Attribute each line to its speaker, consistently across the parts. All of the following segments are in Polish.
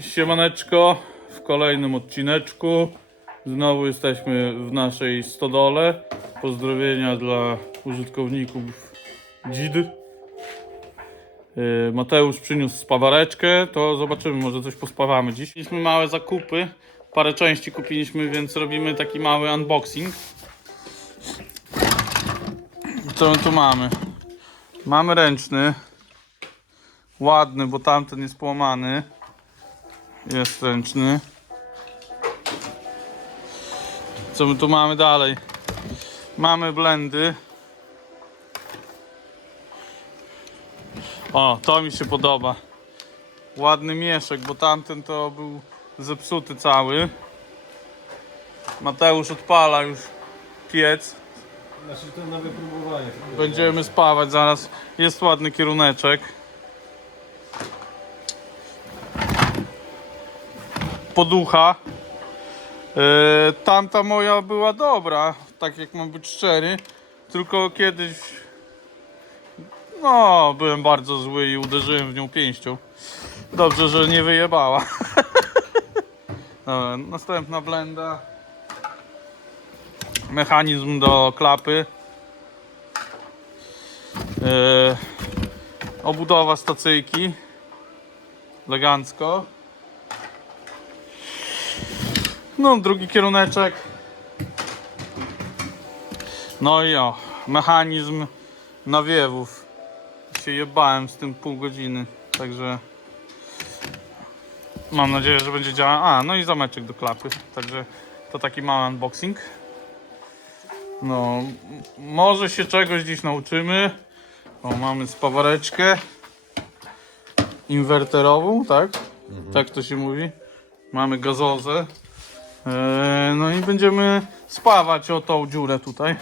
Speaker 1: Siemaneczko, w kolejnym odcineczku. Znowu jesteśmy w naszej stodole. Pozdrowienia dla użytkowników dzid. Yy, Mateusz przyniósł spawareczkę, to zobaczymy, może coś pospawamy dziś. Mieliśmy małe zakupy, parę części kupiliśmy, więc robimy taki mały unboxing. Co my tu mamy? Mamy ręczny. Ładny, bo tamten jest połamany. Jest ręczny. Co my tu mamy dalej? Mamy blendy. O, to mi się podoba. Ładny mieszek, bo tamten to był zepsuty cały. Mateusz odpala już piec.
Speaker 2: Znaczy to na wypróbowanie.
Speaker 1: Będziemy spawać zaraz. Jest ładny kieruneczek. Poducha. Yy, tamta moja była dobra, tak jak mam być szczery. Tylko kiedyś. No, byłem bardzo zły i uderzyłem w nią pięścią. Dobrze, że nie wyjebała. Dobra, następna blenda. Mechanizm do klapy. Yy, obudowa stacyjki. Elegancko. No, drugi kieruneczek. No i o, mechanizm nawiewów. Się jebałem z tym pół godziny, także mam nadzieję, że będzie działał. A, no i zameczek do klapy, także to taki mały unboxing. No, może się czegoś dziś nauczymy. O, mamy spawareczkę inwerterową, tak? Tak to się mówi. Mamy gazozę. Eee, no i będziemy spawać o tą dziurę tutaj.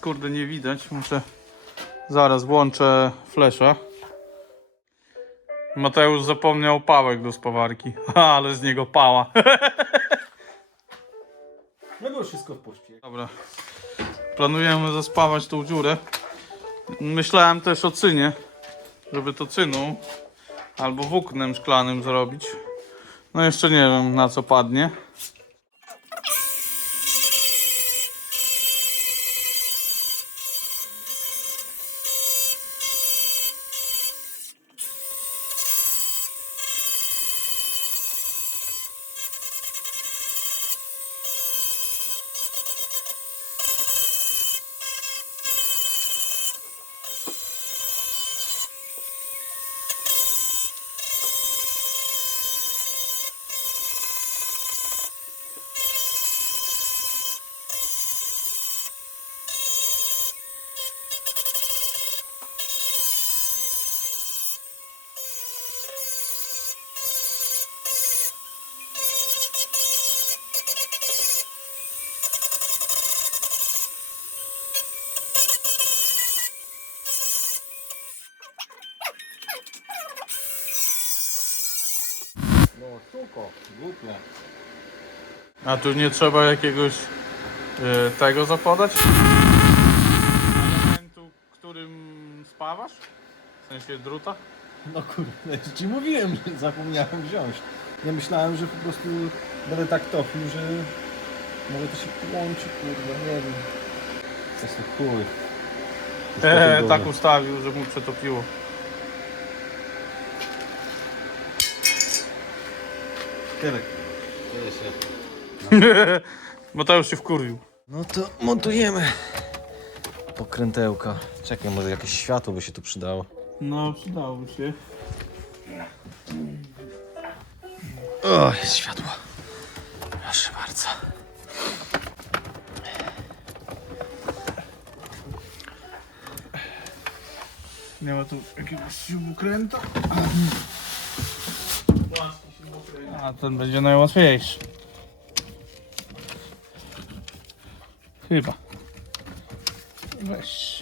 Speaker 1: Kurde, nie widać. Muszę zaraz włączę flesza. Mateusz zapomniał pałek do spawarki, ale z niego pała.
Speaker 2: No bo wszystko w poście.
Speaker 1: Dobra. Planujemy zaspawać tą dziurę. Myślałem też o cynie, żeby to cyną albo włóknem szklanym zrobić. No jeszcze nie wiem na co padnie. A tu nie trzeba jakiegoś e, tego zapodać? Elementu, którym spawasz? W sensie druta?
Speaker 2: No kurde, ci mówiłem, że zapomniałem wziąć. Ja myślałem, że po prostu będę tak topił, że może to się połączy, kurde, nie wiem. Po prostu chuj. Już
Speaker 1: E,
Speaker 2: potem
Speaker 1: tak ustawił, że mu przetopiło.
Speaker 2: Tyle. Tyle się.
Speaker 1: Mateusz się wkurwił.
Speaker 2: No to montujemy. Pokrętełka. Czekaj, może jakieś światło by się tu przydało.
Speaker 1: No, przydałoby się.
Speaker 2: O, jest światło. Proszę bardzo.
Speaker 1: Nie ma tu jakiegoś śrubokręta. A ten będzie najłatwiejszy. Chyba. Weź.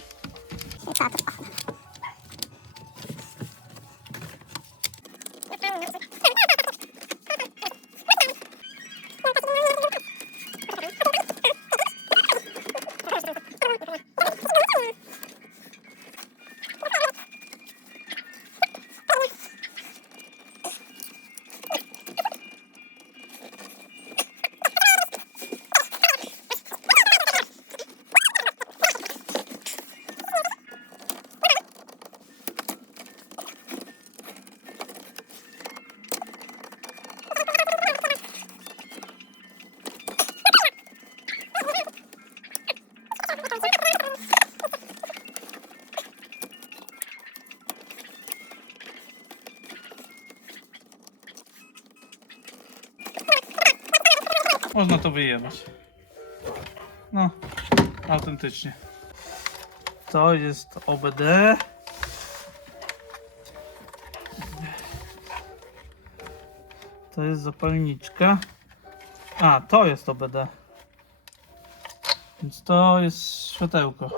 Speaker 1: To. No, autentycznie. To jest OBD. To jest zapalniczka. A, to jest OBD. Więc to jest światełko.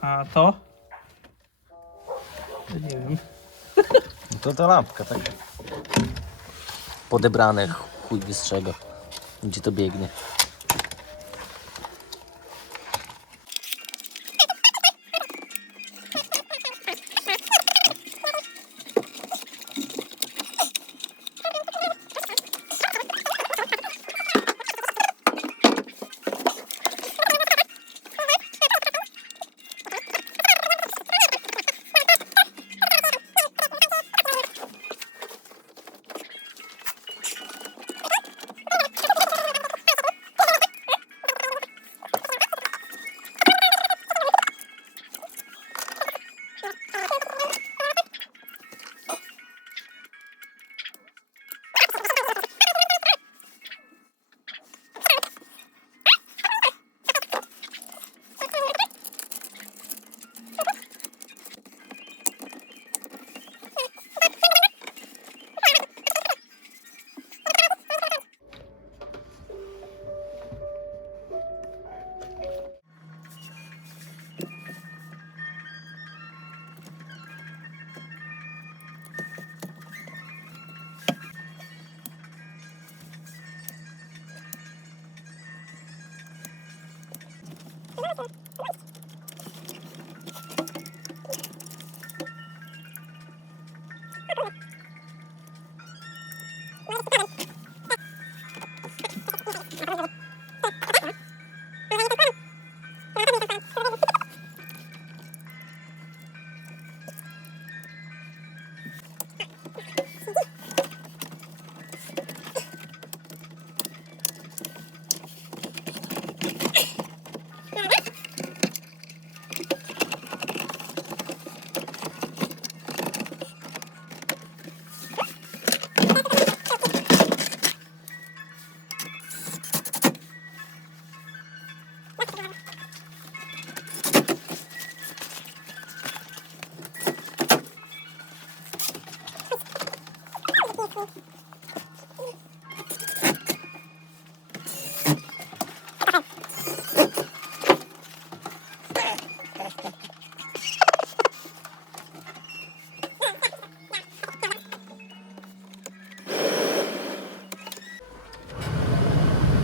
Speaker 1: A to? Ja nie wiem.
Speaker 2: To ta lampka, tak?
Speaker 3: Podebrane, chuj wie z czego. Gdzie to biegnie.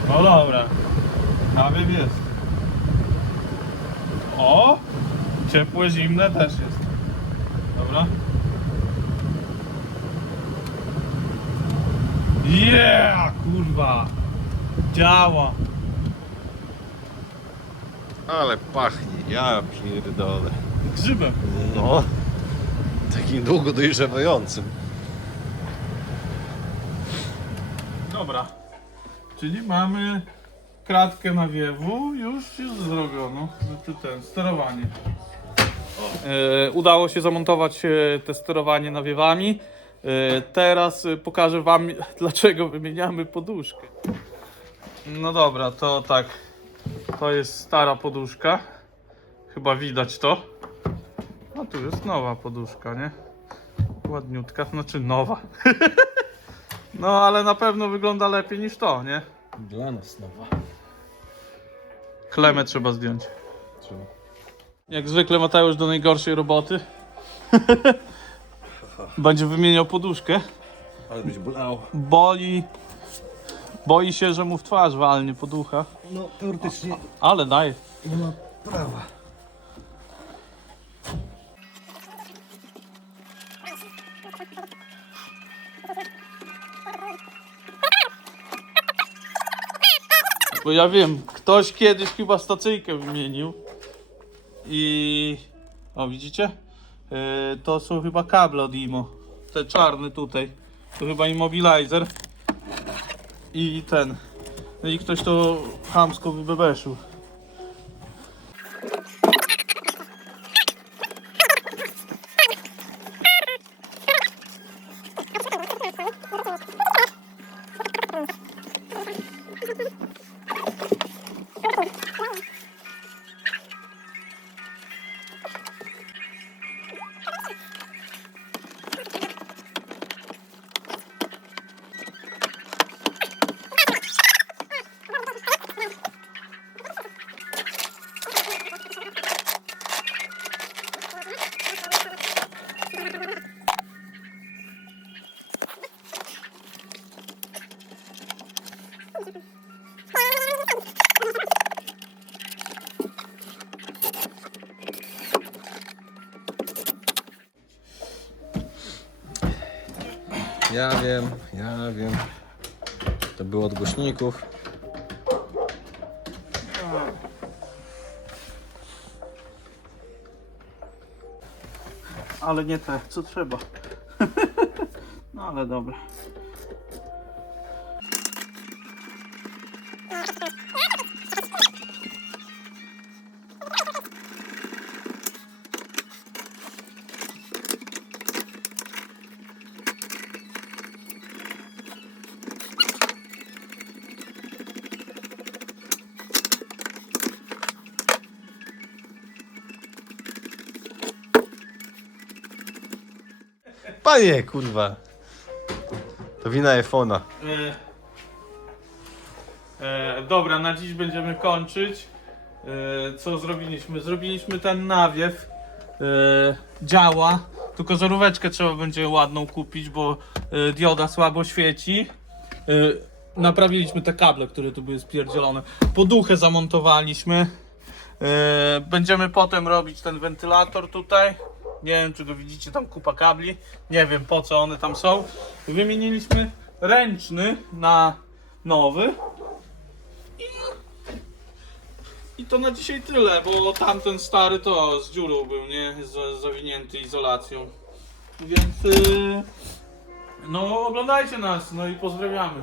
Speaker 1: No dobra. Nawiew jest. O! Ciepłe, zimne też jest. Dobra. Yeah! Kurwa! Działa!
Speaker 2: Ale pachnie, ja pierdolę.
Speaker 1: Grzybem.
Speaker 2: No, takim długo dojrzewającym.
Speaker 1: Dobra. Czyli mamy kratkę nawiewu już, już zrobiono. Znaczy ten, sterowanie. E, udało się zamontować e, te sterowanie nawiewami. E, teraz e, pokażę wam dlaczego wymieniamy poduszkę. No dobra, to tak. To jest stara poduszka. Chyba widać to. A tu jest nowa poduszka, nie? Ładniutka, znaczy nowa. No, ale na pewno wygląda lepiej niż to, nie?
Speaker 2: Dla nas nowa.
Speaker 1: Klemę trzeba zdjąć.
Speaker 2: Trzeba.
Speaker 1: Jak zwykle Mateusz do najgorszej roboty. Będzie wymieniał poduszkę.
Speaker 2: Ale byś bolało.
Speaker 1: Boli. Boi się, że mu w twarz walnie poducha.
Speaker 2: No, teoretycznie
Speaker 1: Ale daje.
Speaker 2: nie ma prawa.
Speaker 1: Bo ja wiem, ktoś kiedyś chyba stacyjkę wymienił. I. O, widzicie? Yy, to są chyba kable od IMO. Te czarne tutaj. To chyba immobilizer. I ten. No i ktoś to chamsko wybebeszył.
Speaker 2: Ja wiem, ja wiem. To było od głośników.
Speaker 1: Ale nie te, co trzeba. No ale dobra.
Speaker 2: Panie, kurwa. To wina iPhone'a.
Speaker 1: E, e, dobra, na dziś będziemy kończyć. E, co zrobiliśmy? Zrobiliśmy ten nawiew. E, działa. Tylko żaróweczkę trzeba będzie ładną kupić, bo e, dioda słabo świeci. E, naprawiliśmy te kable, które tu były spierdzielone. Poduchę zamontowaliśmy. E, będziemy potem robić ten wentylator tutaj. Nie wiem, czy go widzicie, tam kupa kabli. Nie wiem, po co one tam są. Wymieniliśmy ręczny na nowy. I, I to na dzisiaj tyle, bo tamten stary to z dziurą był, nie? Z, zawinięty izolacją. Więc... Yy, no, oglądajcie nas, no i pozdrawiamy.